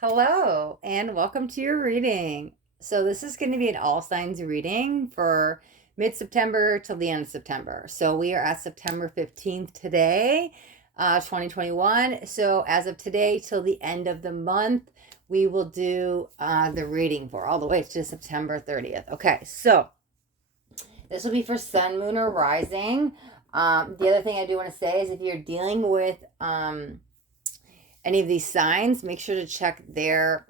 Hello, and welcome to your reading. So, this is going to be an all signs reading for mid September till the end of September. So, we are at September 15th today, 2021. So, as of today till the end of the month, we will do the reading for all the way to September 30th. Okay, so this will be for Sun, Moon, or Rising. The other thing I do want to say is if you're dealing with any of these signs, make sure to check their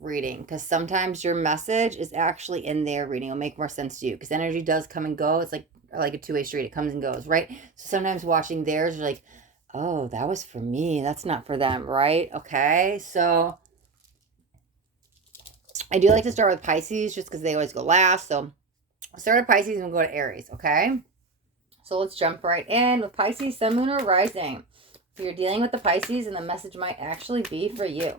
reading, because sometimes your message is actually in their reading. It'll make more sense to you because energy does come and go. It's like a two-way street. It comes and goes, right? So sometimes watching theirs, you're like, oh, that was for me. That's not for them, right? Okay, so I do like to start with Pisces just because they always go last. So I'll start with Pisces and we'll go to Aries, okay? So let's jump right in with Pisces, Sun, Moon, or Rising. If you're dealing with the Pisces, and the message might actually be for you.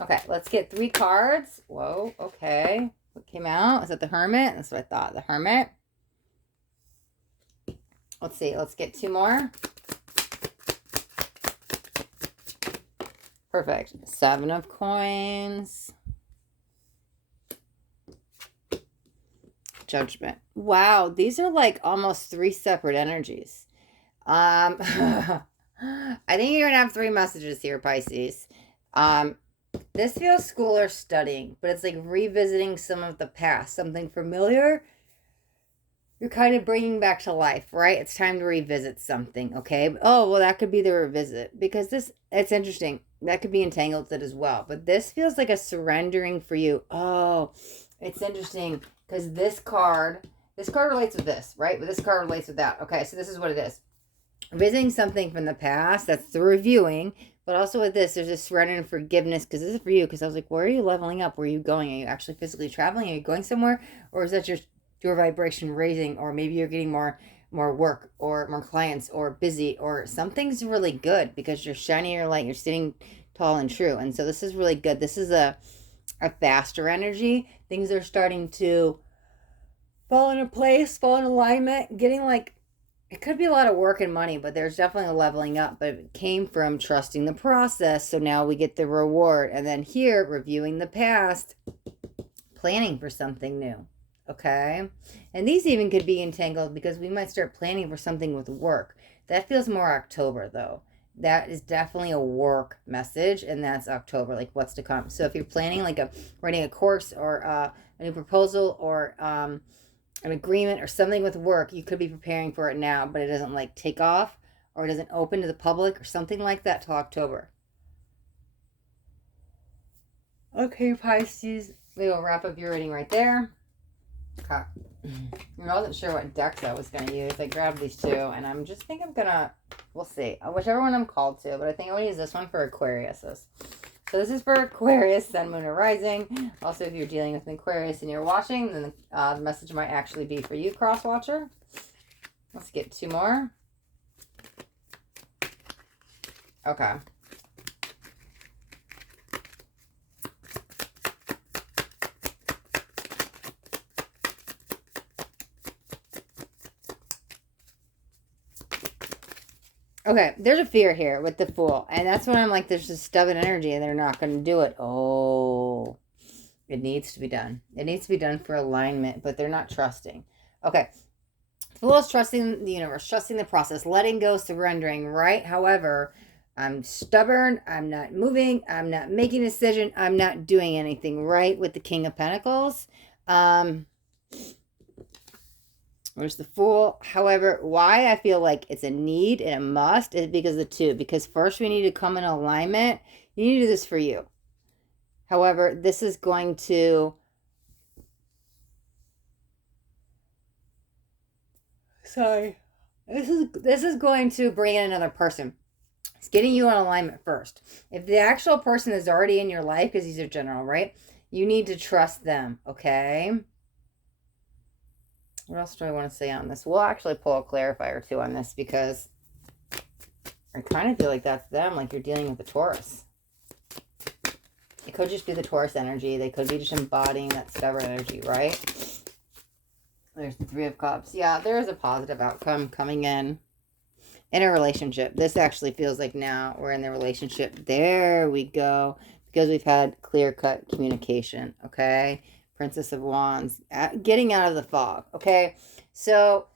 Okay, let's get 3 cards. Whoa, okay. What came out? Is that the Hermit? That's what I thought, the Hermit. Let's see, let's get 2 more. Perfect. 7 of Coins. Judgment. Wow, these are like almost 3 separate energies. I think you're going to have 3 messages here, Pisces. This feels school or studying, but it's like revisiting some of the past, something familiar. You're kind of bringing back to life, right? It's time to revisit something, okay? Oh, well, that could be the revisit, because it's interesting. That could be entangled with it as well. But this feels like a surrendering for you. Oh, it's interesting because this card relates with this, right? But this card relates with that. Okay, so this is what it is. Visiting something from the past, that's the reviewing, but also with this, there's a surrender and forgiveness, because this is for you, because I was like, where are you leveling up? Where are you going? Are you actually physically traveling? Are you going somewhere? Or is that just your vibration raising? Or maybe you're getting more work or more clients or busy, or something's really good because you're shining your light, you're sitting tall and true. And so this is really good. This is a faster energy. Things are starting to fall into place, fall in alignment, getting like, it could be a lot of work and money, but there's definitely a leveling up. But it came from trusting the process. So now we get the reward. And then here, reviewing the past, planning for something new. Okay. And these even could be entangled because we might start planning for something with work. That feels more October, though. That is definitely a work message, and that's October, like what's to come. So if you're planning like writing a course or a new proposal or an agreement or something with work, you could be preparing for it now, but it doesn't like take off or it doesn't open to the public or something like that till October. Okay, Pisces, we will wrap up your reading right there. Okay. I wasn't sure what decks I was going to use. I grabbed these 2, and I'm just think I'm going to, we'll see. Whichever one I'm called to, but I think I'm going to use this one for Aquariuses. So this is for Aquarius, Sun, Moon, or Rising. Also, if you're dealing with an Aquarius and you're watching, then the message might actually be for you, Cross Watcher. Let's get 2 more. Okay. Okay, there's a fear here with the Fool. And that's when I'm like, there's a stubborn energy and they're not going to do it. Oh, it needs to be done. It needs to be done for alignment, but they're not trusting. Okay, Fool is trusting the universe, trusting the process, letting go, surrendering, right? However, I'm stubborn. I'm not moving. I'm not making a decision. I'm not doing anything, right? With the King of Pentacles. Where's the Fool? However, why I feel like it's a need and a must is because of the 2. Because first we need to come in alignment. You need to do this for you. However, this is going to... Sorry. This is going to bring in another person. It's getting you in alignment first. If the actual person is already in your life, because these are general, right? You need to trust them, okay? What else do I want to say on this? We'll actually pull a clarifier or 2 on this, because I kind of feel like that's them, like you're dealing with the Taurus. It could just be the Taurus energy. They could be just embodying that stubborn energy, right? There's the 3 of Cups. Yeah, there is a positive outcome coming in a relationship. This actually feels like now we're in the relationship. There we go. because we've had clear-cut communication, okay? Princess of Wands, getting out of the fog, okay? So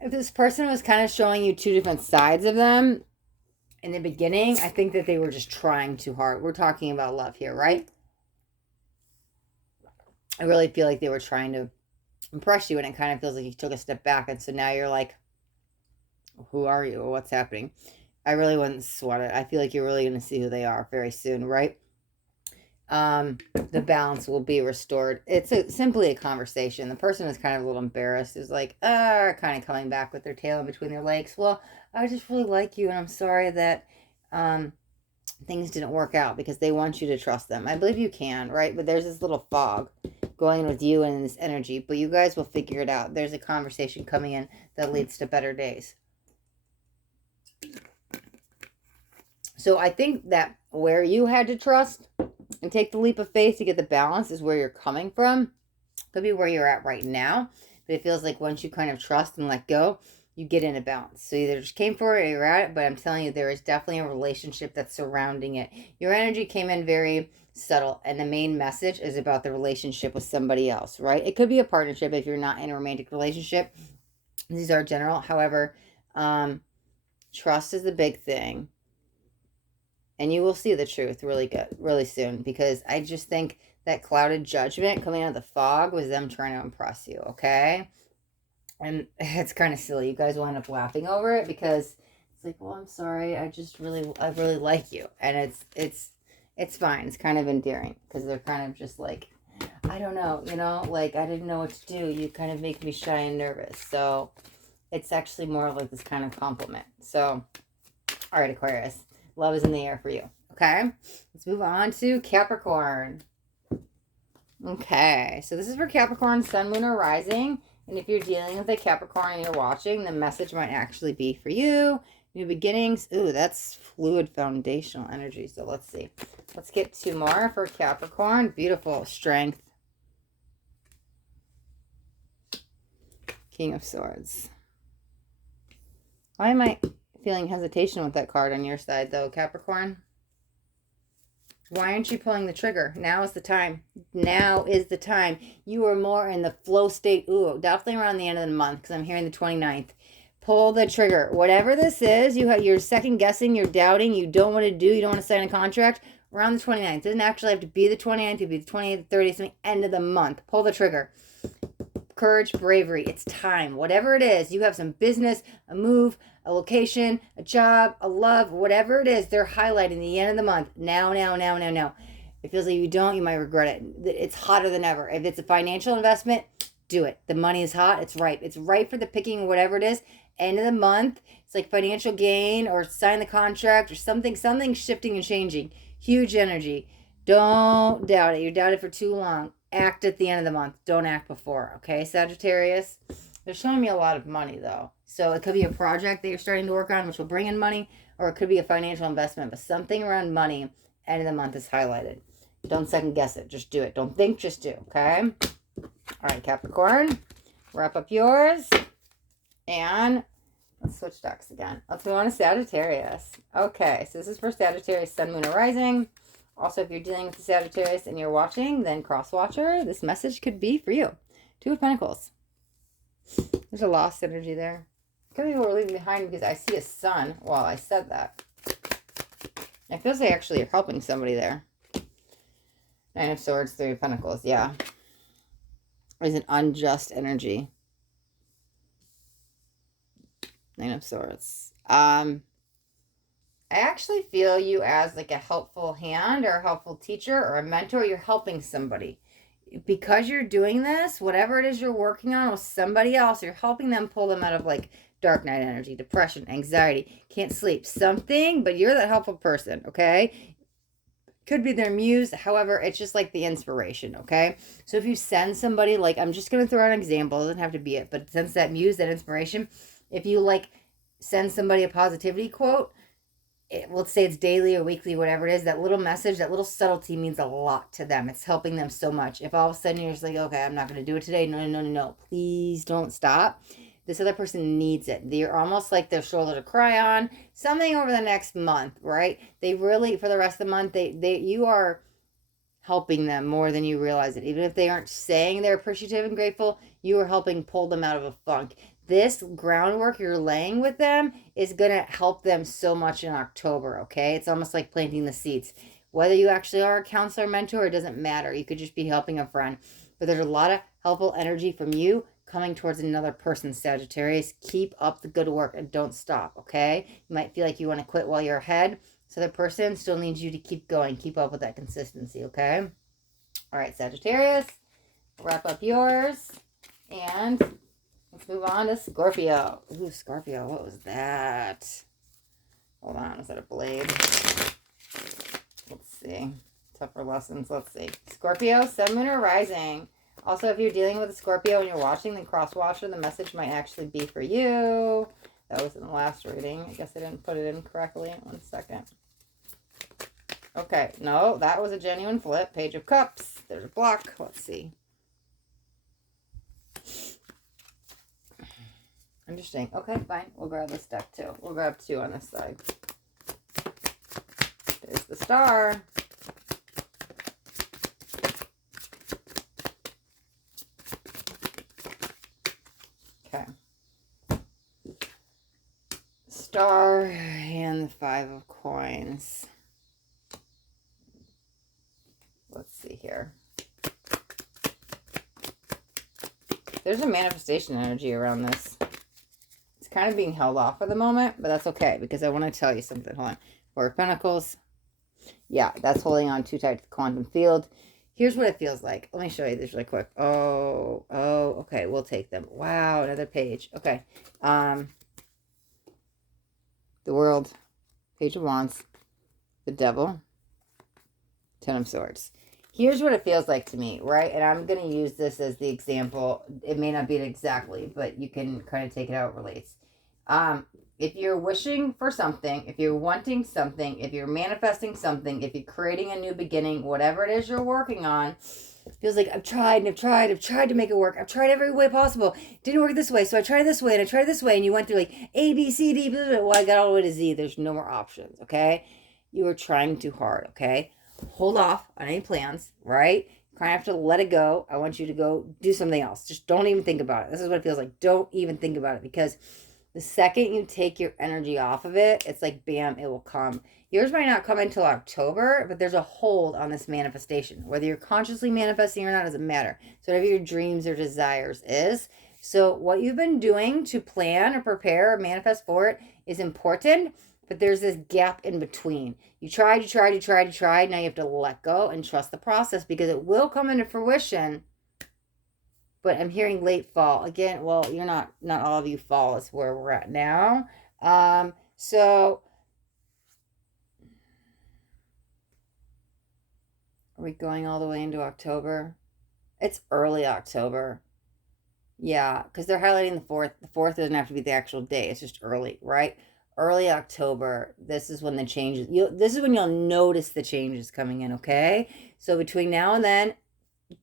if this person was kind of showing you two different sides of them in the beginning, I think that they were just trying too hard. We're talking about love here, right? I really feel like they were trying to impress you, and it kind of feels like you took a step back, and so now you're like, who are you? What's happening? I really wouldn't sweat it. I feel like you're really going to see who they are very soon, right? The balance will be restored. It's simply a conversation. The person is kind of a little embarrassed. Is like, kind of coming back with their tail in between their legs. Well, I just really like you, and I'm sorry that things didn't work out, because they want you to trust them. I believe you can, right? But there's this little fog going with you and this energy, but you guys will figure it out. There's a conversation coming in that leads to better days. So I think that where you had to trust and take the leap of faith to get the balance is where you're coming from. Could be where you're at right now, but it feels like once you kind of trust and let go, you get in a balance. So either just came for it or you're at it, but I'm telling you, there is definitely a relationship that's surrounding it. Your energy came in very subtle, and the main message is about the relationship with somebody else, right? It could be a partnership if you're not in a romantic relationship. These are general. However, trust is the big thing. And you will see the truth really soon, because I just think that clouded judgment coming out of the fog was them trying to impress you, okay? And it's kind of silly. You guys will end up laughing over it, because it's like, well, I'm sorry. I really like you. And it's fine. It's kind of endearing, because they're kind of just like, I don't know, like, I didn't know what to do. You kind of make me shy and nervous. So it's actually more of like this kind of compliment. So, all right, Aquarius. Love is in the air for you. Okay. Let's move on to Capricorn. Okay. So this is for Capricorn, Sun, Moon, or Rising. And if you're dealing with a Capricorn and you're watching, the message might actually be for you. New beginnings. Ooh, that's fluid foundational energy. So let's see. Let's get two more for Capricorn. Beautiful. Strength. King of Swords. Why am I feeling hesitation with that card on your side, though, Capricorn? Why aren't you pulling the trigger? Now is the time. Now is the time. You are more in the flow state. Ooh, definitely around the end of the month, because I'm hearing the 29th. Pull the trigger. Whatever this is, you're second guessing, you're doubting, you don't want to do, you don't want to sign a contract. Around the 29th. It doesn't actually have to be the 29th. It could be the 28th, the 30th, something, end of the month. Pull the trigger. Courage, bravery. It's time. Whatever it is, you have some business, a move, a location, a job, a love, whatever it is, they're highlighting the end of the month. Now. It feels like you don't, you might regret it. It's hotter than ever. If it's a financial investment, do it. The money is hot. It's ripe. It's ripe for the picking, whatever it is. End of the month, it's like financial gain or sign the contract or something shifting and changing. Huge energy. Don't doubt it. You doubted for too long. Act at the end of the month. Don't act before. Okay, Sagittarius? They're showing me a lot of money, though. So it could be a project that you're starting to work on, which will bring in money, or it could be a financial investment. But something around money, end of the month, is highlighted. Don't second guess it. Just do it. Don't think, just do. Okay? All right, Capricorn. Wrap up yours. And let's switch decks again. Let's move on to Sagittarius. Okay, so this is for Sagittarius, Sun, Moon, or Rising. Also, if you're dealing with the Sagittarius and you're watching, then cross-watcher, this message could be for you. Two of Pentacles. There's a lost energy there. Could be what we're leaving behind, because I see a sun while I said that. It feels like actually you're helping somebody there. Nine of Swords, Three of Pentacles. Yeah. There's an unjust energy. Nine of Swords. I actually feel you as like a helpful hand or a helpful teacher or a mentor. You're helping somebody. Because you're doing this, whatever it is you're working on with somebody else, you're helping them pull them out of like dark night energy, depression, anxiety, can't sleep, something, but you're that helpful person, okay? Could be their muse. However, it's just like the inspiration, okay? So if you send somebody, like, I'm just going to throw out an example. It doesn't have to be it, but since that muse, that inspiration, if you like send somebody a positivity quote, let's say it's daily or weekly, whatever it is, that little message, that little subtlety means a lot to them. It's helping them so much. If all of a sudden you're just like, okay, I'm not going to do it today. No. Please don't stop. This other person needs it. You're almost like their shoulder to cry on. Something over the next month, right? They really, for the rest of the month, you are helping them more than you realize it. Even if they aren't saying they're appreciative and grateful, you are helping pull them out of a funk. This groundwork you're laying with them is going to help them so much in October, okay? It's almost like planting the seeds. Whether you actually are a counselor, mentor, it doesn't matter. You could just be helping a friend. But there's a lot of helpful energy from you coming towards another person, Sagittarius. Keep up the good work and don't stop, okay? You might feel like you want to quit while you're ahead. So the person still needs you to keep going. Keep up with that consistency, okay? All right, Sagittarius. Wrap up yours. And let's move on to Scorpio. Ooh, Scorpio. What was that? Hold on. Is that a blade? Let's see. Tougher lessons. Let's see. Scorpio, Sun, Moon, or Rising. Also, if you're dealing with a Scorpio and you're watching, then cross-watcher. The message might actually be for you. That was in the last reading. I guess I didn't put it in correctly. 1 second. Okay. No, that was a genuine flip. Page of Cups. There's a block. Let's see. Interesting. Okay, fine. We'll grab this deck too. We'll grab 2 on this side. There's the Star. Okay. Star and the 5 of Coins. Let's see here. There's a manifestation energy around this. It's kind of being held off for the moment, but that's okay because I want to tell you something. Hold on. 4 of Pentacles. Yeah, that's holding on too tight to the quantum field. Here's what it feels like. Let me show you this really quick. Oh, okay. We'll take them. Wow, another page. Okay. The World. Page of Wands. The Devil. 10 of Swords. Here's what it feels like to me, right? And I'm going to use this as the example. It may not be it exactly, but you can kind of take it how it relates. If you're wishing for something, if you're wanting something, if you're manifesting something, if you're creating a new beginning, whatever it is you're working on, it feels like I've tried to make it work. I've tried every way possible. It didn't work this way, so I tried this way, and I tried this way, and you went through like A, B, C, D, blah, blah, blah. Well, I got all the way to Z. There's no more options, okay? You are trying too hard, okay? Hold off on any plans, right? You kind of have to let it go. I want you to go do something else. Just don't even think about it. This is what it feels like. Don't even think about it because the second you take your energy off of it, it's like, bam, it will come. Yours might not come until October, but there's a hold on this manifestation. Whether you're consciously manifesting or not doesn't matter. So whatever your dreams or desires is. So what you've been doing to plan or prepare or manifest for it is important, but there's this gap in between. You tried. Now you have to let go and trust the process because it will come into fruition. But I'm hearing late fall. Again, well, you're not all of you fall is where we're at now. So are we going all the way into October? It's early October. Yeah, because they're highlighting the 4th. The 4th doesn't have to be the actual day. It's just early, right? Early October. This is when the changes. This is when you'll notice the changes coming in, okay? So between now and then,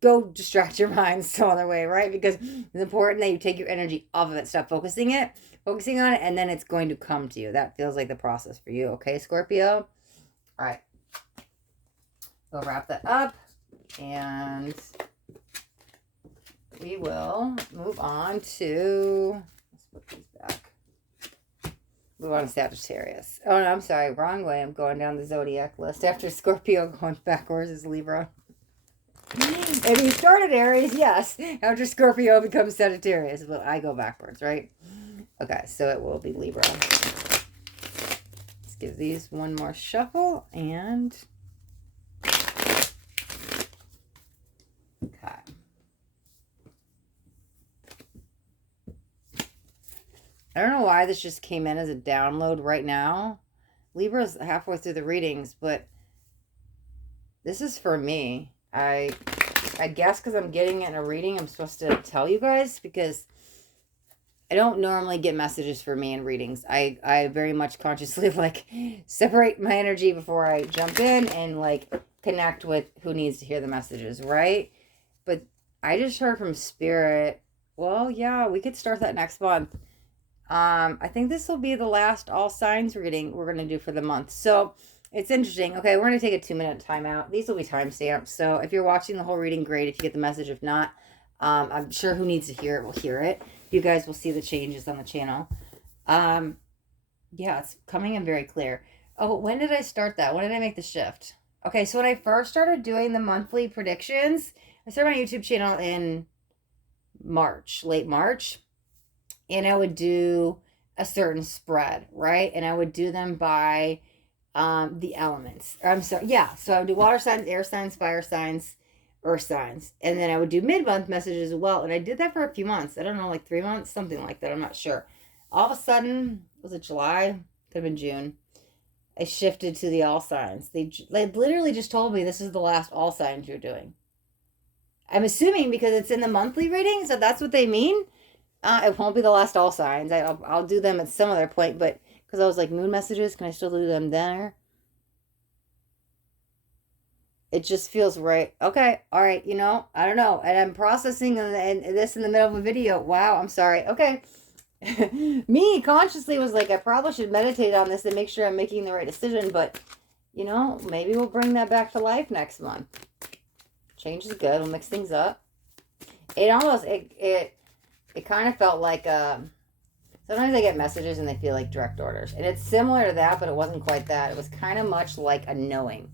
go distract your mind some other way, right? Because it's important that you take your energy off of it. Stop focusing on it, and then it's going to come to you. That feels like the process for you, okay, Scorpio? All right. We'll wrap that up, and we will move on to, let's put these back. Move on to Sagittarius. Oh, no, I'm sorry. Wrong way. I'm going down the zodiac list. After Scorpio, going backwards is Libra. If you started Aries, yes. After Scorpio becomes Sagittarius. Well, I go backwards, right? Okay, so it will be Libra. Let's give these one more shuffle. And okay. I don't know why this just came in as a download right now. Libra's halfway through the readings, but this is for me. I guess because I'm getting it in a reading, I'm supposed to tell you guys because I don't normally get messages for me in readings. I very much consciously like separate my energy before I jump in and like connect with who needs to hear the messages, right? But I just heard from Spirit Well, yeah, we could start that next month. I think this will be the last all signs reading we're going to do for the month. So it's interesting. Okay, we're going to take a 2-minute timeout. These will be timestamped. So if you're watching the whole reading, great. If you get the message, if not, I'm sure who needs to hear it will hear it. You guys will see the changes on the channel. Yeah, it's coming in very clear. Oh, when did I start that? When did I make the shift? Okay, so when I first started doing the monthly predictions, I started my YouTube channel in March, late March, and I would do a certain spread, right? And I would do them by the elements. I'm sorry, yeah. So I would do water signs, air signs, fire signs, earth signs, and then I would do mid-month messages as well. And I did that for a few months. I don't know, like 3 months, something like that. I'm not sure. All of a sudden, was it July? Could have been June. I shifted to the all signs. They literally just told me this is the last all signs you're doing. I'm assuming because it's in the monthly reading, so that's what they mean. It won't be the last all signs. I'll do them at some other point, but because I was like, moon messages, can I still do them there? It just feels right. Okay, all right, you know, I don't know. And I'm processing this in the middle of a video. Wow, I'm sorry. Okay. Me consciously was like, I probably should meditate on this and make sure I'm making the right decision, but you know, maybe we'll bring that back to life next month. Change is good. We'll mix things up. It almost it kind of felt like sometimes I get messages and they feel like direct orders, and it's similar to that, but it wasn't quite that. It was kind of much like a knowing.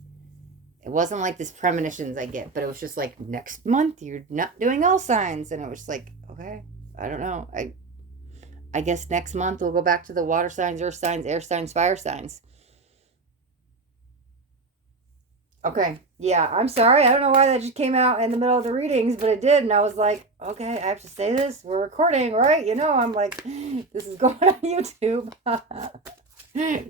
It wasn't like this premonitions I get, but it was just like, next month you're not doing all signs, and it was like, okay, I don't know. I guess next month we'll go back to the water signs, earth signs, air signs, fire signs. Okay. Yeah, I'm sorry. I don't know why that just came out in the middle of the readings, but it did. And I was like, okay, I have to say this. We're recording, right? You know, I'm like, this is going on YouTube.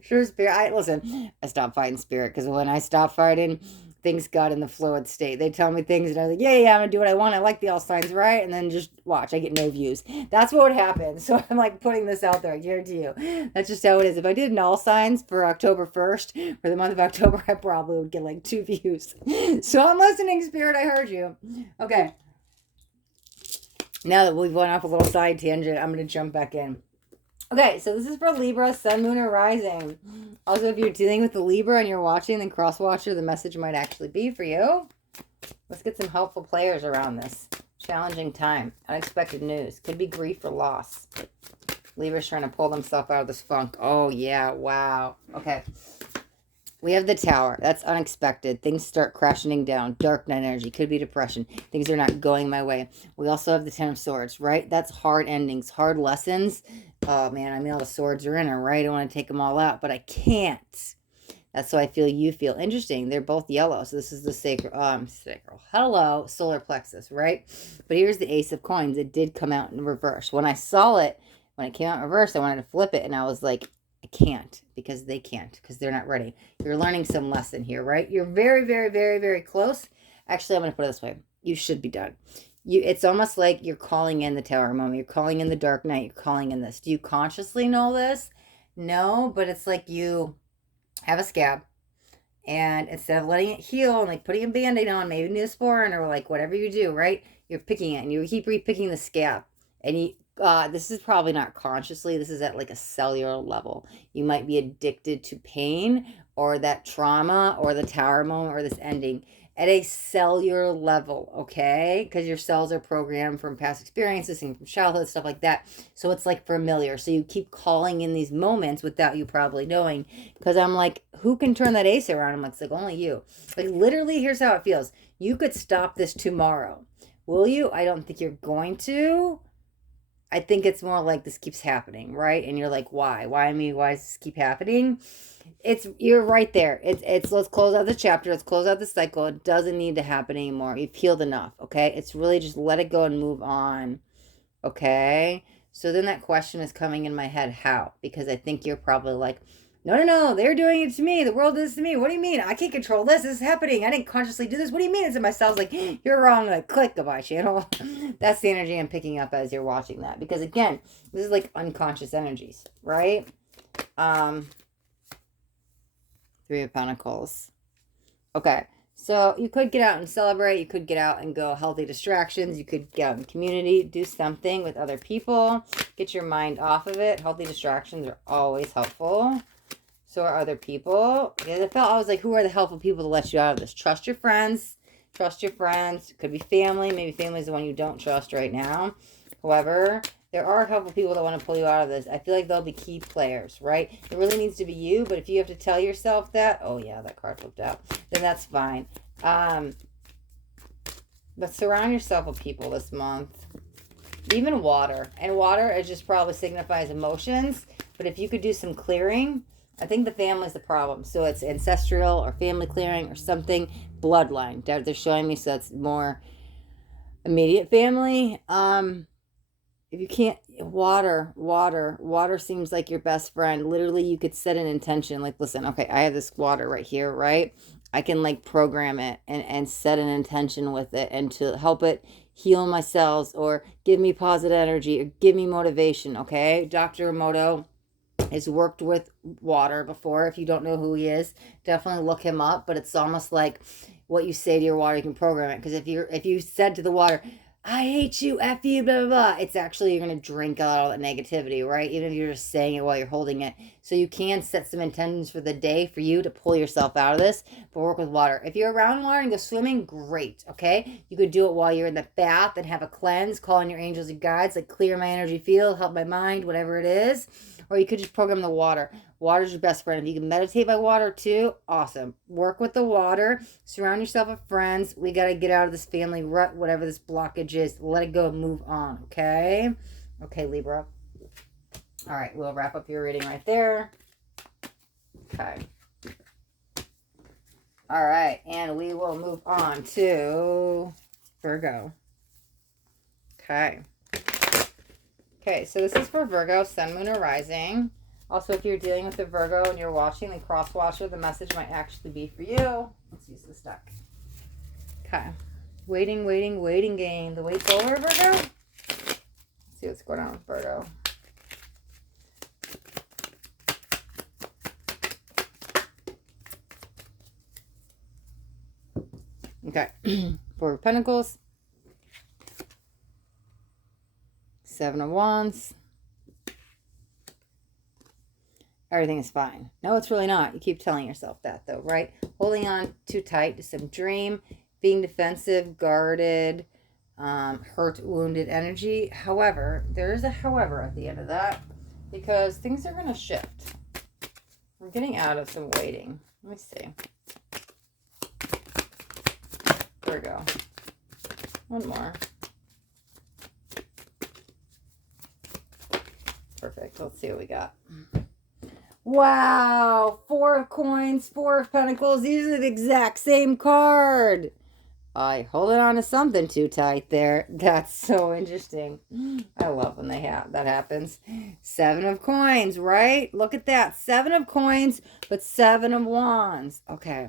Sure, Spirit. Listen, I stopped fighting Spirit because when I stopped fighting, things got in the fluid state. They tell me things and I was like, yeah, I'm going to do what I want. I like the all signs, right? And then just watch. I get no views. That's what would happen. So I'm like putting this out there. I guarantee you. That's just how it is. If I did an all signs for October 1st, for the month of October, I probably would get like 2 views. So I'm listening, Spirit. I heard you. Okay. Now that we've went off a little side tangent, I'm going to jump back in. Okay, so this is for Libra, Sun, Moon, or Rising. Also, if you're dealing with the Libra and you're watching, then cross-watcher, the message might actually be for you. Let's get some helpful players around this. Challenging time. Unexpected news. Could be grief or loss. Libra's trying to pull themselves out of this funk. Oh, yeah. Wow. Okay. We have the Tower. That's unexpected. Things start crashing down. Dark night energy. Could be depression. Things are not going my way. We also have the Ten of Swords, right? That's hard endings. Hard lessons. Oh, man. I mean, all the swords are in her, right? I want to take them all out, but I can't. That's how I feel you feel. Interesting. They're both yellow. So this is the sacral. Hello, solar plexus, right? But here's the Ace of Coins. It did come out in reverse. When I saw it, when it came out in reverse, I wanted to flip it, and I was like, I can't, because they can't, because they're not ready. You're learning some lesson here, right? You're very, very, very, very close. Actually, I'm going to put it this way. You should be done. It's almost like you're calling in the Tower moment. You're calling in the Dark Knight. You're calling in this. Do you consciously know this? No, but it's like you have a scab, and instead of letting it heal and like putting a band-aid on, maybe Neosporin or like whatever you do, right? You're picking it, and you keep repicking the scab, and you this is probably not consciously. This is at like a cellular level. You might be addicted to pain or that trauma or the Tower moment or this ending at a cellular level, okay? Because your cells are programmed from past experiences and from childhood, stuff like that. So it's like familiar. So you keep calling in these moments without you probably knowing. Because I'm like, who can turn that ace around? It's like, only you. Like, literally, here's how it feels. You could stop this tomorrow. Will you? I don't think you're going to. I think it's more like this keeps happening, right? And you're like, why? Why me? Why does this keep happening? You're right there. It's let's close out the chapter. Let's close out the cycle. It doesn't need to happen anymore. You've healed enough, okay? It's really just let it go and move on, okay? So then that question is coming in my head, how? Because I think you're probably like, no, they're doing it to me. The world does it to me. What do you mean? I can't control this. This is happening. I didn't consciously do this. What do you mean? It's in my cells. Like, you're wrong. Like, click, goodbye, channel. That's the energy I'm picking up as you're watching that. Because again, this is like unconscious energies, right? Three of Pentacles. Okay. So you could get out and celebrate. You could get out and go healthy distractions. You could get out in the community, do something with other people. Get your mind off of it. Healthy distractions are always helpful. So are other people. Yeah, I was like, who are the helpful people to let you out of this? Trust your friends. Trust your friends. Could be family. Maybe family is the one you don't trust right now. However, there are helpful people that want to pull you out of this. I feel like they'll be key players, right? It really needs to be you, but if you have to tell yourself that, oh yeah, that card flipped out, then that's fine. But surround yourself with people this month. Even water. And water, it just probably signifies emotions. But if you could do some clearing, I think the family's the problem. So it's ancestral or family clearing or something. Bloodline. They're showing me, so it's more immediate family. If you can't, water seems like your best friend. Literally, you could set an intention. Like, listen, okay, I have this water right here, right? I can like program it and set an intention with it and to help it heal my cells or give me positive energy or give me motivation, okay? Dr. Emoto has worked with water before. If you don't know who he is, definitely look him up. But it's almost like what you say to your water, you can program it. Because if you said to the water, I hate you, F you, blah, blah, blah, it's actually, you're going to drink out all that negativity, right? Even if you're just saying it while you're holding it. So you can set some intentions for the day for you to pull yourself out of this, but work with water. If you're around water and go swimming, great, okay? You could do it while you're in the bath and have a cleanse, call on your angels and guides, like clear my energy field, help my mind, whatever it is. Or you could just program the water. Water's your best friend. If you can meditate by water too, awesome. Work with the water. Surround yourself with friends. We got to get out of this family rut, whatever this blockage is. Let it go and move on, okay? Okay, Libra. All right, we'll wrap up your reading right there. Okay. All right, and we will move on to Virgo. Okay. Okay, so this is for Virgo, Sun, Moon, or Rising. Also, if you're dealing with a Virgo and you're watching the cross-watcher, the message might actually be for you. Let's use this deck. Okay. Waiting game. The wait's over, Virgo? Let's see what's going on with Virgo. Okay. Four of Pentacles. Seven of Wands. Everything is fine. No, it's really not. You keep telling yourself that, though, right? Holding on too tight to some dream, being defensive, guarded, hurt, wounded energy. However, there is a however at the end of that, because things are going to shift. We're getting out of some waiting. Let me see. There we go. One more. Perfect. Let's see what we got. Wow. Four of Coins, Four of Pentacles. These are the exact same card. I holding on to something too tight there. That's so interesting. I love when that happens. Seven of Coins, right? Look at that. Seven of Coins, but Seven of Wands. Okay.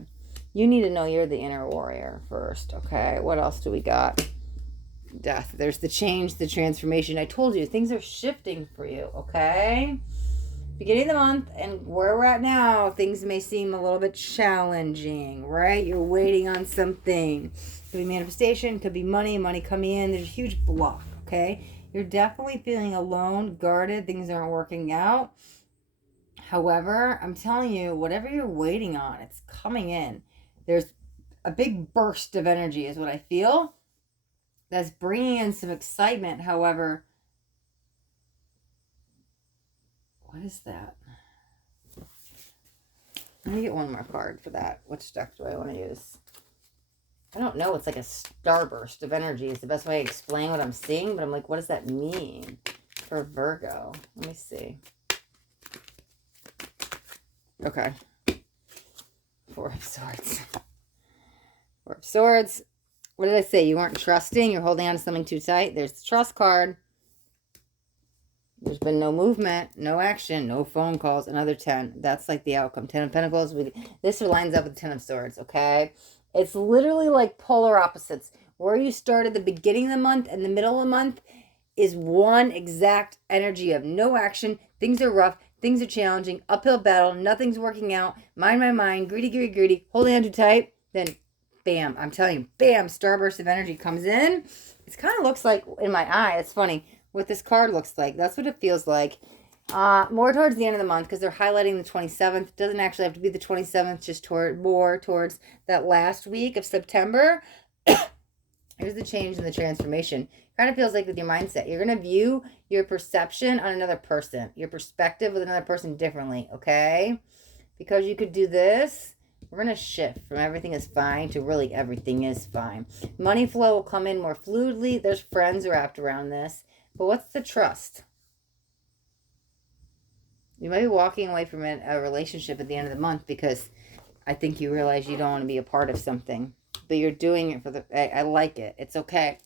You need to know you're the inner warrior first. Okay. What else do we got? Death. There's the change, the transformation. I told you, things are shifting for you, okay? Beginning of the month and where we're at now, things may seem a little bit challenging, right? You're waiting on something. Could be manifestation, could be money coming in. There's a huge block, okay? You're definitely feeling alone, guarded. Things aren't working out. However, I'm telling you, whatever you're waiting on, it's coming in. There's a big burst of energy is what I feel. That's bringing in some excitement. However, what is that? Let me get one more card for that. Which deck do I want to use? I don't know. It's like a starburst of energy. It's the best way to explain what I'm seeing. But I'm like, what does that mean for Virgo? Let me see. Okay. Four of Swords. Four of Swords. What did I say? You weren't trusting. You're holding on to something too tight. There's the trust card. There's been no movement, no action, no phone calls. Another 10. That's like the outcome. 10 of Pentacles. This lines up with 10 of Swords, okay? It's literally like polar opposites. Where you start at the beginning of the month and the middle of the month is one exact energy of no action. Things are rough. Things are challenging. Uphill battle. Nothing's working out. Mind my mind. Greedy. Holding on too tight. Then bam. I'm telling you, bam, starburst of energy comes in. It kind of looks like, in my eye, it's funny, what this card looks like. That's what it feels like. More towards the end of the month, because they're highlighting the 27th. It doesn't actually have to be the 27th, just more towards that last week of September. Here's the change and the transformation. Kind of feels like with your mindset. You're going to view your perception on another person, your perspective with another person differently, okay? Because you could do this, we're going to shift from everything is fine to really everything is fine. Money flow will come in more fluidly. There's friends wrapped around this. But what's the trust? You might be walking away from a relationship at the end of the month because I think you realize you don't want to be a part of something. But you're doing it for the... I like it. It's okay.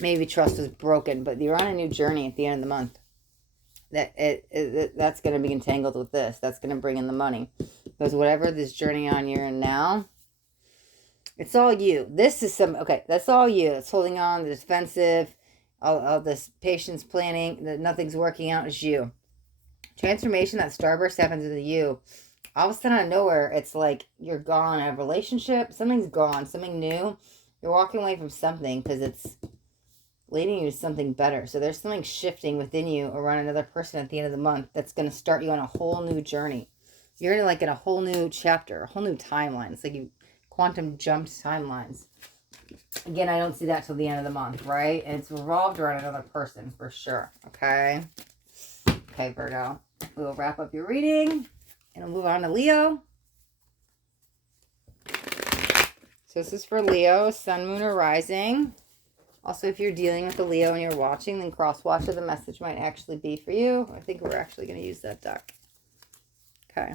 Maybe trust was broken, but you're on a new journey at the end of the month. That's going to be entangled with this. That's going to bring in the money. Because whatever this journey on you're in now, it's all you. This is okay, that's all you. It's holding on, the defensive, all this patience planning, that nothing's working out is you. Transformation, that starburst happens with you. All of a sudden out of nowhere, it's like you're gone. A relationship, something's gone, something new. You're walking away from something because it's leading you to something better. So there's something shifting within you around another person at the end of the month that's going to start you on a whole new journey. You're in like in a whole new chapter, a whole new timeline. It's like you quantum jumped timelines. Again, I don't see that till the end of the month, right? And it's revolved around another person for sure. Okay. Okay, Virgo. We'll wrap up your reading and we'll move on to Leo. So this is for Leo, Sun, Moon, or Rising. Also, if you're dealing with the Leo and you're watching, then cross-watch of the message might actually be for you. I think we're actually going to use that deck. Okay.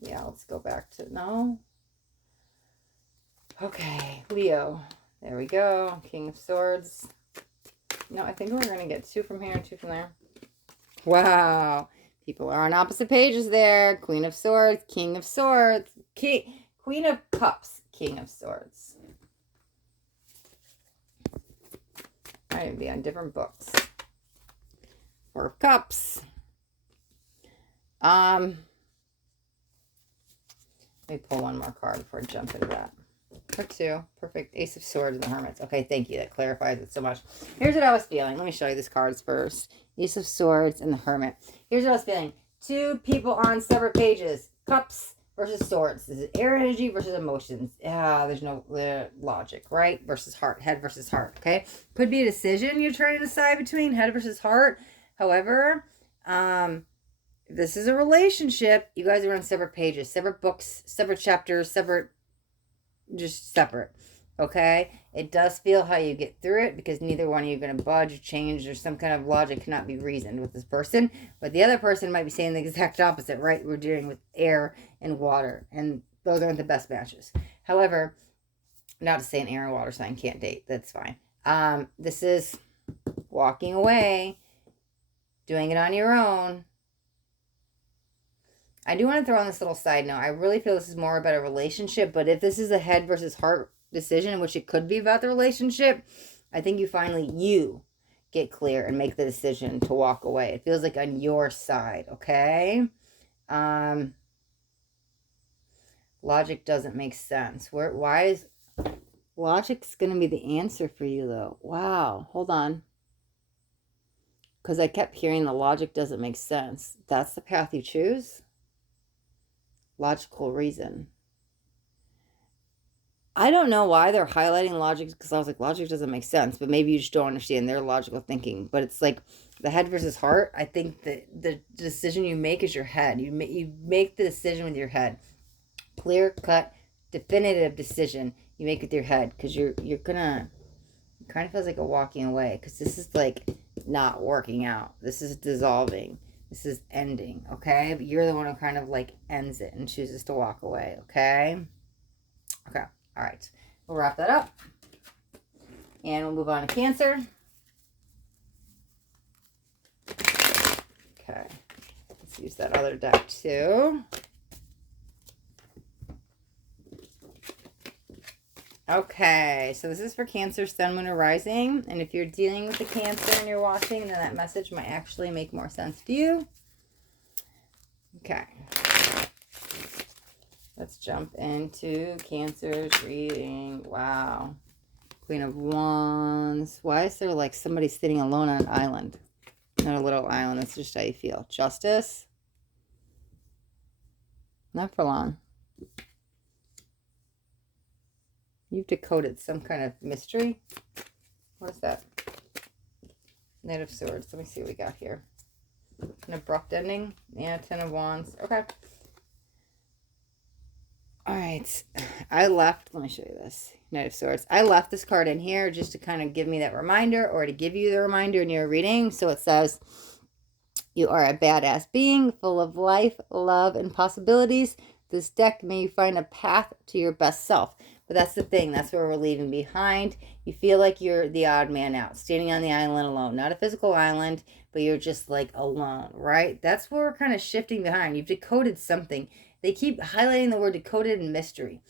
Yeah, let's go back to... No. Okay, Leo. There we go. King of Swords. No, I think we're going to get 2 from here and 2 from there. Wow. People are on opposite pages there. Queen of Swords, King of Swords, Queen of Cups, King of Swords. Might be on different books. 4 of Cups. Let me pull one more card before I jump into that. Or 2. Perfect. Ace of Swords and the Hermits. Okay, thank you. That clarifies it so much. Here's what I was feeling. Let me show you these cards first. Ace of Swords and the Hermit. Here's what I was feeling. 2 people on separate pages. Cups versus Swords. This is air energy versus emotions. There's no logic, right? Versus heart. Head versus heart, okay? Could be a decision you're trying to decide between head versus heart. However, this is a relationship. You guys are on separate pages, separate books, separate chapters, just separate, okay? It does feel how you get through it because neither one of you are going to budge or change, or some kind of logic cannot be reasoned with this person. But the other person might be saying the exact opposite, right? We're dealing with air and water, and those aren't the best matches. However, not to say an air and water sign can't date. That's fine. This is walking away, doing it on your own. I do want to throw on this little side note. I really feel this is more about a relationship, but if this is a head versus heart decision, which it could be about the relationship, I think you get clear and make the decision to walk away. It feels like on your side, okay? Logic doesn't make sense. Why is logic's going to be the answer for you, though? Wow, hold on. Because I kept hearing the logic doesn't make sense. That's the path you choose? Logical reason. I don't know why they're highlighting logic, because I was like, logic doesn't make sense, but maybe you just don't understand their logical thinking. But it's like the head versus heart. I think that the decision you make is your head. You make the decision with your head. Clear cut, definitive decision you make with your head, because you're gonna, it kind of feels like a walking away, because this is like not working out. This is dissolving. This is ending, okay? But you're the one who kind of like ends it and chooses to walk away, okay? Okay, all right. We'll wrap that up. And we'll move on to Cancer. Okay, let's use that other deck too. Okay, so this is for Cancer, Sun, Moon, or Rising. And if you're dealing with the Cancer and you're watching, then that message might actually make more sense to you. Okay. Let's jump into Cancer's reading. Wow. Queen of Wands. Why is there like somebody sitting alone on an island? Not a little island. That's just how you feel. Justice. Not for long. You've decoded some kind of mystery. What is that? Knight of Swords. Let me see what we got here. An abrupt ending. Yeah, 10 of Wands. Okay. All right. I left. Let me show you this. Knight of Swords. I left this card in here just to kind of give me that reminder, or to give you the reminder in your reading. So it says, you are a badass being full of life, love, and possibilities. This deck may you find a path to your best self. But that's the thing. That's where we're leaving behind. You feel like you're the odd man out, standing on the island alone. Not a physical island, but you're just like alone, right? That's where we're kind of shifting behind. You've decoded something. They keep highlighting the word decoded and mystery.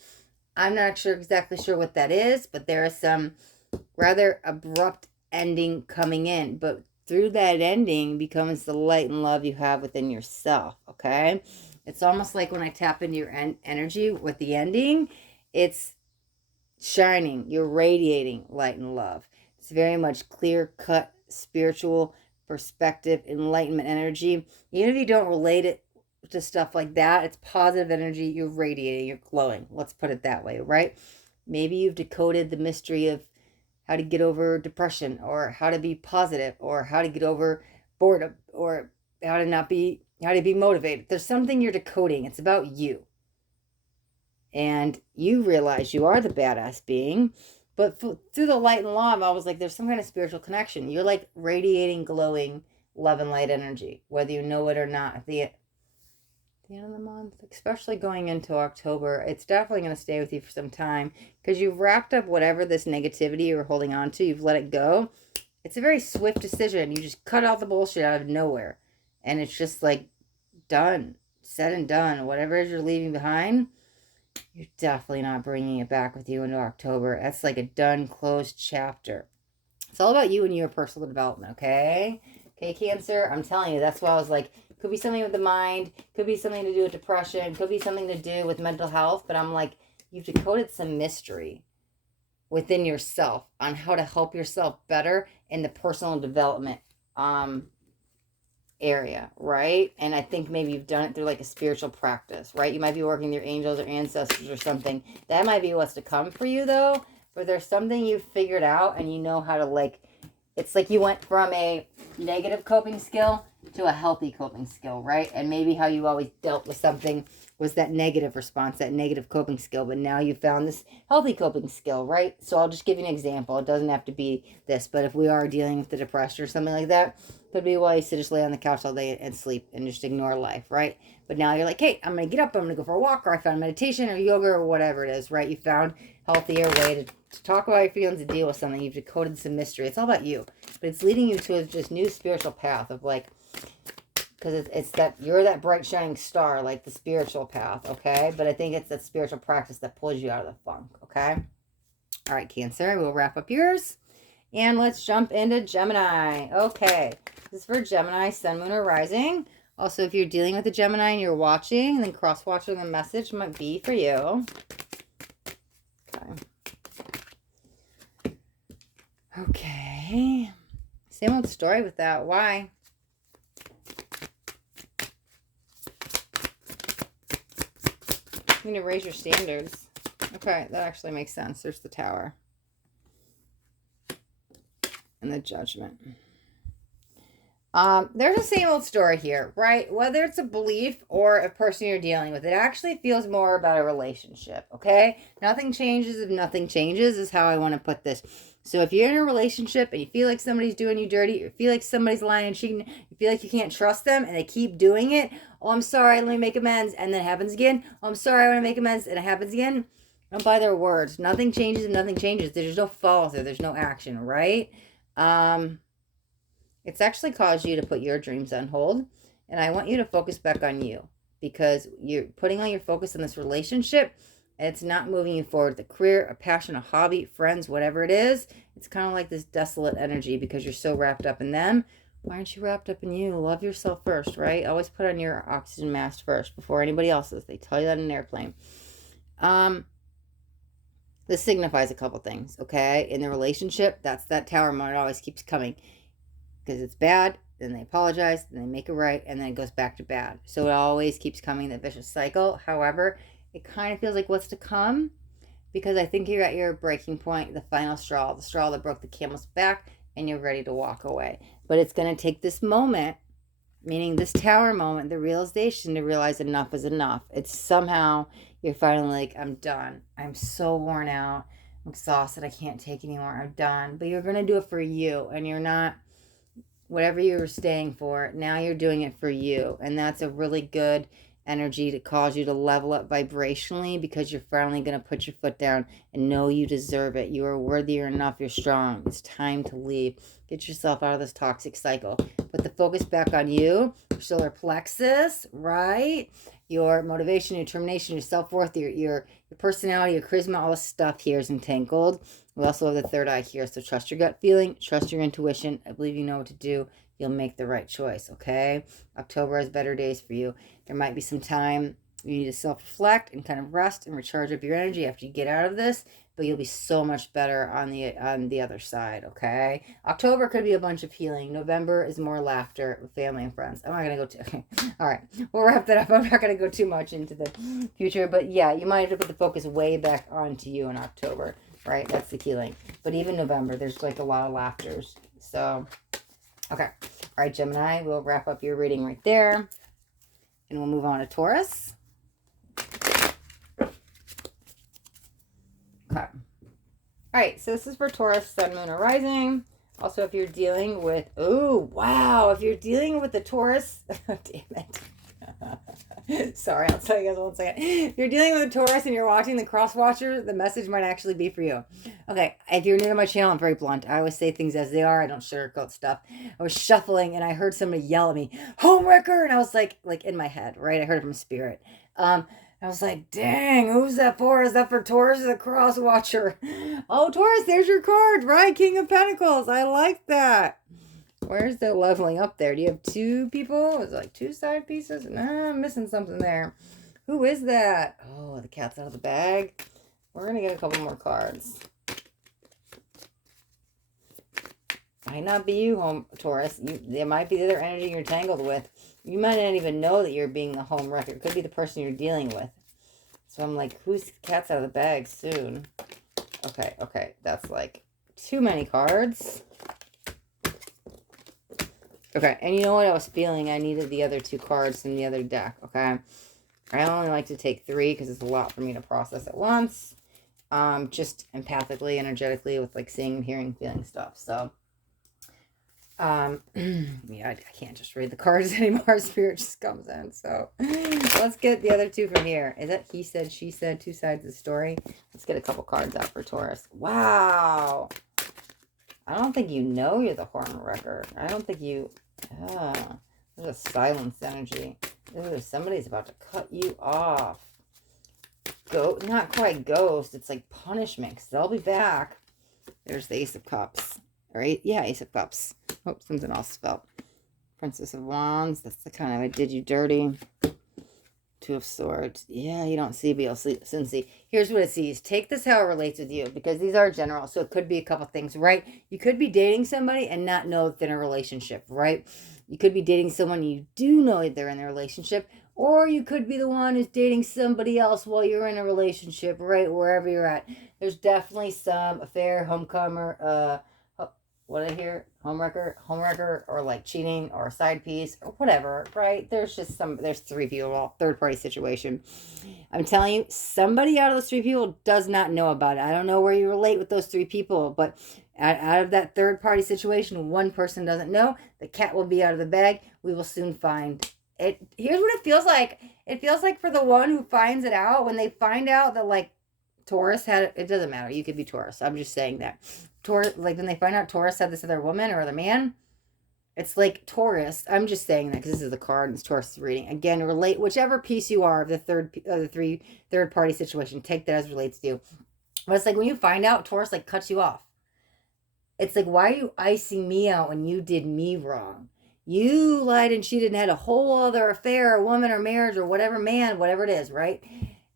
I'm not exactly sure what that is, but there is some rather abrupt ending coming in. But through that ending becomes the light and love you have within yourself, okay? It's almost like when I tap into your energy with the ending, it's shining, you're radiating light and love. It's very much clear-cut, spiritual perspective, enlightenment energy. Even if you don't relate it to stuff like that, it's positive energy. You're radiating, you're glowing. Let's put it that way, right? Maybe you've decoded the mystery of how to get over depression, or how to be positive, or how to get over boredom, or how to be motivated. There's something you're decoding. It's about you. And you realize you are the badass being, but through the light and love, I was like, there's some kind of spiritual connection. You're like radiating, glowing love and light energy, whether you know it or not. At the end of the month, especially going into October, it's definitely going to stay with you for some time, because you've wrapped up whatever this negativity you're holding on to. You've let it go. It's a very swift decision. You just cut out the bullshit out of nowhere, and it's just like done, said and done. Whatever it is you're leaving behind, you're definitely not bringing it back with you into October. That's like a done, closed chapter. It's all about you and your personal development, okay? Okay, Cancer, I'm telling you, that's why I was like, could be something with the mind, could be something to do with depression, could be something to do with mental health, but I'm like, you've decoded some mystery within yourself on how to help yourself better in the personal development area, right? And I think maybe you've done it through like a spiritual practice, right? You might be working with your angels or ancestors or something. That might be what's to come for you, though. But there's something you've figured out, and you know how to, like, it's like you went from a negative coping skill to a healthy coping skill, right? And maybe how you always dealt with something was that negative response, that negative coping skill, but now you found this healthy coping skill, right? So I'll just give you an example. It doesn't have to be this, but if we are dealing with the depression or something like that, could be why you sit just lay on the couch all day and sleep and just ignore life, right? But now you're like, hey, I'm going to get up, I'm going to go for a walk, or I found meditation or yoga or whatever it is, right? You found a healthier way to talk about your feelings, to deal with something. You've decoded some mystery. It's all about you, but it's leading you to a just new spiritual path of like, because it's that you're that bright shining star, like the spiritual path, okay? But I think it's that spiritual practice that pulls you out of the funk, okay? All right, Cancer, we'll wrap up yours. And let's jump into Gemini. Okay, this is for Gemini, Sun, Moon, or Rising. Also, if you're dealing with a Gemini and you're watching, then cross-watching the message might be for you. Okay. Same old story with that. Why? You need to raise your standards. Okay, that actually makes sense. There's the Tower. And the Judgment. There's the same old story here, right? Whether it's a belief or a person you're dealing with, it actually feels more about a relationship, okay? Nothing changes if nothing changes is how I want to put this. So if you're in a relationship and you feel like somebody's doing you dirty, you feel like somebody's lying and cheating, you feel like you can't trust them and they keep doing it, oh, I'm sorry, let me make amends, and then it happens again. Oh, I'm sorry, I want to make amends, and it happens again. Don't buy their words. Nothing changes if nothing changes. There's no follow through. There's no action, right? It's actually caused you to put your dreams on hold. And I want you to focus back on you, because you're putting all your focus on this relationship and it's not moving you forward. The career, a passion, a hobby, friends, whatever it is, it's kind of like this desolate energy because you're so wrapped up in them Why aren't you wrapped up in you? Love yourself first, right? Always put on your oxygen mask first before anybody else's. They tell you that in an airplane. This signifies a couple things, okay? In the relationship, that's that tower moment. It always keeps coming because it's bad, then they apologize, then they make it right, and then it goes back to bad. So it always keeps coming, that vicious cycle. However, it kind of feels like what's to come, because I think you're at your breaking point, the final straw, the straw that broke the camel's back, and you're ready to walk away. But it's going to take this moment, meaning this tower moment, the realization to realize enough is enough. It's somehow you're finally like, I'm done. I'm so worn out. I'm exhausted. I can't take anymore. I'm done. But you're going to do it for you, and you're not, whatever you were staying for, now you're doing it for you. And that's a really good energy to cause you to level up vibrationally, because you're finally going to put your foot down and know you deserve it. You are worthy, you're enough, you're strong. It's time to leave. Get yourself out of this toxic cycle. Put the focus back on you, your solar plexus, right? Your motivation, your determination, your self-worth, your personality, your charisma, all this stuff here is entangled. We also have the third eye here, so trust your gut feeling, trust your intuition. I believe you know what to do. You'll make the right choice, okay? October has better days for you. There might be some time you need to self-reflect and kind of rest and recharge up your energy after you get out of this, but you'll be so much better on the other side, okay? October could be a bunch of healing. November is more laughter with family and friends. I'm not going to go too... Okay. All right. We'll wrap that up. I'm not going to go too much into the future, but yeah, you might have to put the focus way back onto you in October, right? That's the healing. But even November, there's like a lot of laughters. So, okay. All right, Gemini, we'll wrap up your reading right there. And we'll move on to Taurus. Okay. All right, so this is for Taurus, Sun, Moon, or Rising. Also, if you're dealing with, oh, wow, if you're dealing with the Taurus, damn it. Sorry, I'll tell you guys 1 second. If you're dealing with a Taurus and you're watching the Cross Watcher, the message might actually be for you. Okay, if you're new to my channel, I'm very blunt. I always say things as they are. I don't sugarcoat stuff. I was shuffling and I heard somebody yell at me, "Homewrecker!" And I was like in my head, right? I heard it from spirit. I was like, dang, who's that for? Is that for Taurus or the Cross Watcher? Oh, Taurus, there's your card, right? King of Pentacles. I like that. Where's the leveling up there? Do you have two people? Is it like two side pieces? No, I'm missing something there. Who is that? Oh, the cat's out of the bag. We're going to get a couple more cards. Might not be you, Taurus. There might be the other energy you're tangled with. You might not even know that you're being the home wrecker. It could be the person you're dealing with. So I'm like, who's cat's out of the bag soon? Okay. That's like too many cards. Okay, and you know what I was feeling? I needed the other two cards from the other deck, okay? I only like to take 3 because it's a lot for me to process at once. Just empathically, energetically, with like seeing, hearing, feeling stuff. So, yeah, I can't just read the cards anymore. Spirit just comes in. So, let's get the other two from here. Is that he said, she said, two sides of the story? Let's get a couple cards out for Taurus. Wow. I don't think you know you're the horn wrecker. I don't think you... there's a silence energy. Ooh, somebody's about to cut you off. Not quite ghost. It's like punishment, because they'll be back. There's the Ace of Cups. All right? Yeah, Ace of Cups. Oh, something else fell. Princess of Wands. That's the kind of, I did you dirty. Two of Swords. Yeah, you don't see, but you'll soon see. Here's what it sees. Take this how it relates with you, because these are general, so it could be a couple things, right? You could be dating somebody and not know that they're in a relationship, right? You could be dating someone you do know that they're in a relationship, or you could be the one who's dating somebody else while you're in a relationship, right? Wherever you're at. There's definitely some affair, homecomer, what I hear, homewrecker, or like cheating, or a side piece, or whatever, right? There's just there's 3 people, third party situation. I'm telling you, somebody out of those 3 people does not know about it. I don't know where you relate with those 3 people, but out of that third party situation, one person doesn't know. The cat will be out of the bag. We will soon find it. Here's what it feels like. It feels like for the one who finds it out, when they find out that like Taurus had, it doesn't matter. You could be Taurus. I'm just saying that. Taurus, like when they find out Taurus had this other woman or other man, it's like Taurus. I'm just saying that because this is the card and it's Taurus reading. Again, relate whichever piece you are of the third party situation. Take that as relates to you. But it's like when you find out Taurus like cuts you off. It's like, why are you icing me out when you did me wrong? You lied and cheated and had a whole other affair, or woman, or marriage, or whatever, man, whatever it is, right?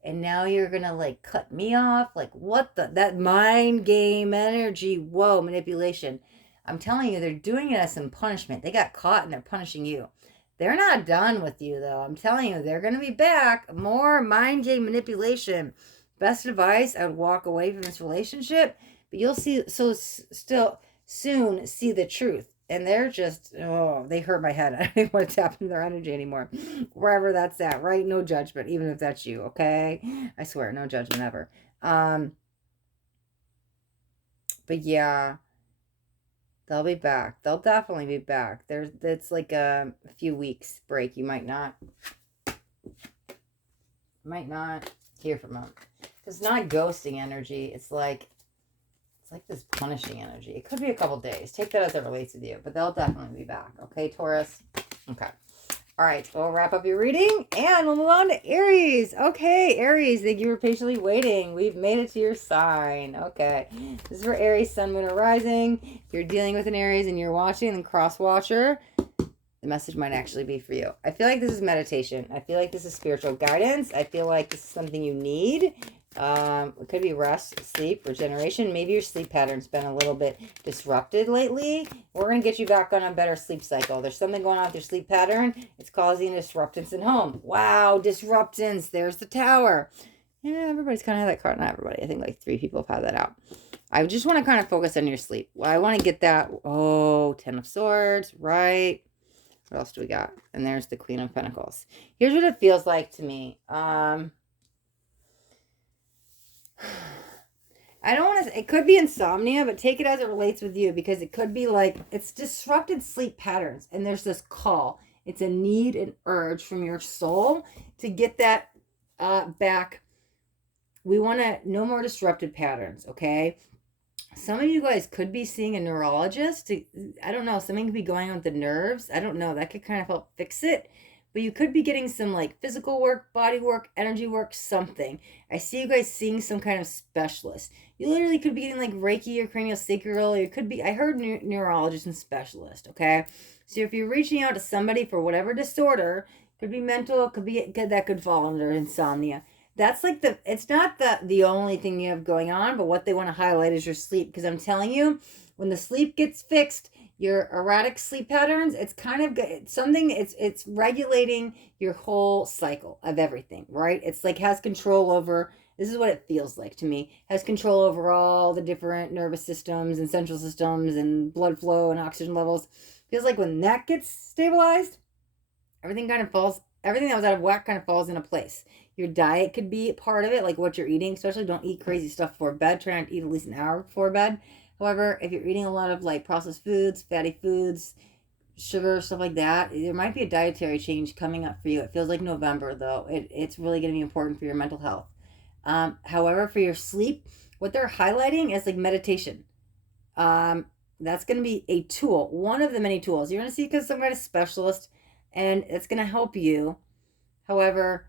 And now you're gonna like cut me off? Like, what the, that mind game energy, whoa, manipulation. I'm telling you, they're doing it as some punishment. They got caught and they're punishing you. They're not done with you, though. I'm telling you, they're going to be back. More mind game manipulation. Best advice, I would walk away from this relationship. But you'll see, so still soon see the truth. And they're just, oh, they hurt my head. I don't want to tap into their energy anymore. Wherever that's at, right? No judgment, even if that's you, okay? I swear, no judgment ever. But yeah. They'll be back. They'll definitely be back. It's like a few weeks break. You might not hear from them. It's not ghosting energy. It's like this punishing energy. It could be a couple days. Take that as it relates with you, but they'll definitely be back. Okay, Taurus? Okay. All right, we'll wrap up your reading and we'll move on to Aries. Okay, Aries, thank you for patiently waiting. We've made it to your sign. Okay, this is for Aries, Sun, Moon, or Rising. If you're dealing with an Aries and you're watching and cross-watcher, the message might actually be for you. I feel like this is meditation. I feel like this is spiritual guidance. I feel like this is something you need. It could be rest, sleep, regeneration. Maybe your sleep pattern's been a little bit disrupted lately. We're going to get you back on a better sleep cycle. There's something going on with your sleep pattern. It's causing disruptance in home. Wow, disruptance. There's the Tower. Yeah, everybody's kind of had that card. Not everybody. I think like 3 people have had that out. I just want to kind of focus on your sleep. Well, I want to get that. Oh, 10 of Swords. Right. What else do we got? And there's the Queen of Pentacles. Here's what it feels like to me. I don't want to, it could be insomnia, but take it as it relates with you, because it could be like, it's disrupted sleep patterns. And there's this call. It's a need and urge from your soul to get that back. We want to, no more disrupted patterns, okay? Some of you guys could be seeing a neurologist. I don't know, something could be going on with the nerves. I don't know, that could kind of help fix it. But you could be getting some like physical work, body work, energy work, something. I see you guys seeing some kind of specialist. You literally could be getting like Reiki or craniosacral. Or you could be, I heard neurologist and specialist, okay? So if you're reaching out to somebody for whatever disorder, could be mental, that could fall under insomnia. That's like it's not the only thing you have going on, but what they want to highlight is your sleep. Because I'm telling you, when the sleep gets fixed, your erratic sleep patterns, it's kind of something, it's regulating your whole cycle of everything, right? It's like has control over, this is what it feels like to me, has control over all the different nervous systems and central systems and blood flow and oxygen levels. Feels like when that gets stabilized, everything that was out of whack kind of falls into place. Your diet could be part of it, like what you're eating. Especially don't eat crazy stuff before bed. Try not to eat at least an hour before bed. However, if you're eating a lot of like processed foods, fatty foods, sugar, stuff like that, there might be a dietary change coming up for you. It feels like November, though. It's really going to be important for your mental health. However, for your sleep, what they're highlighting is like meditation. That's going to be a tool, one of the many tools. You're going to see some kind of specialist, and it's going to help you. However,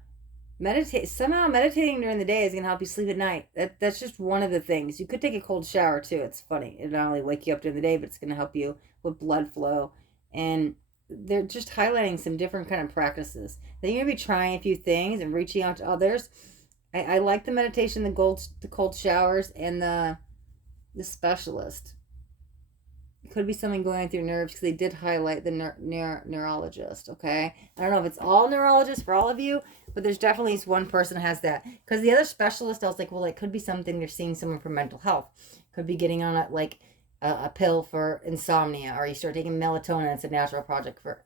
meditating during the day is going to help you sleep at night. That's just one of the things. You could take a cold shower too. It's funny. It'll not only wake you up during the day, but it's going to help you with blood flow. And they're just highlighting some different kind of practices. Then you're going to be trying a few things and reaching out to others. I like the meditation, the cold showers, and the specialist. It could be something going through nerves, because they did highlight the neurologist, okay? I don't know if it's all neurologists for all of you, but there's definitely one person has that. Because the other specialist, I was like, well, it could be something you're seeing someone for mental health. Could be getting on a pill for insomnia, or you start taking melatonin. It's a natural product for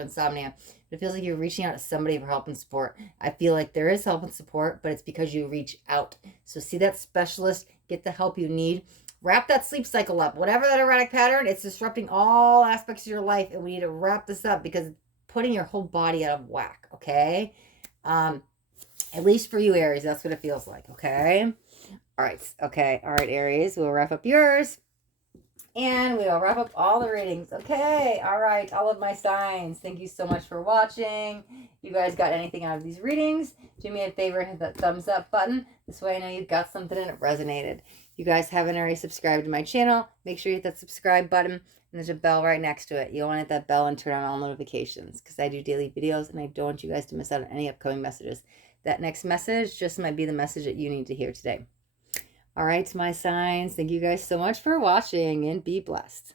insomnia. It feels like you're reaching out to somebody for help and support. I feel like there is help and support, but it's because you reach out. So see that specialist, get the help you need. Wrap that sleep cycle up. Whatever that erratic pattern, it's disrupting all aspects of your life, and we need to wrap this up because it's putting your whole body out of whack, okay? At least for you, Aries, that's what it feels like, okay? All right, Aries, we'll wrap up yours. And we'll wrap up all the readings. Okay, all right, all of my signs. Thank you so much for watching. You guys got anything out of these readings? Do me a favor, hit that thumbs up button. This way I know you got something and it resonated. you guys haven't already subscribed to my channel, make sure you hit that subscribe button, and there's a bell right next to it. You'll want to hit that bell and turn on all notifications because I do daily videos and I don't want you guys to miss out on any upcoming messages. That next message just might be the message that you need to hear today. All right, my signs, thank you guys so much for watching and be blessed.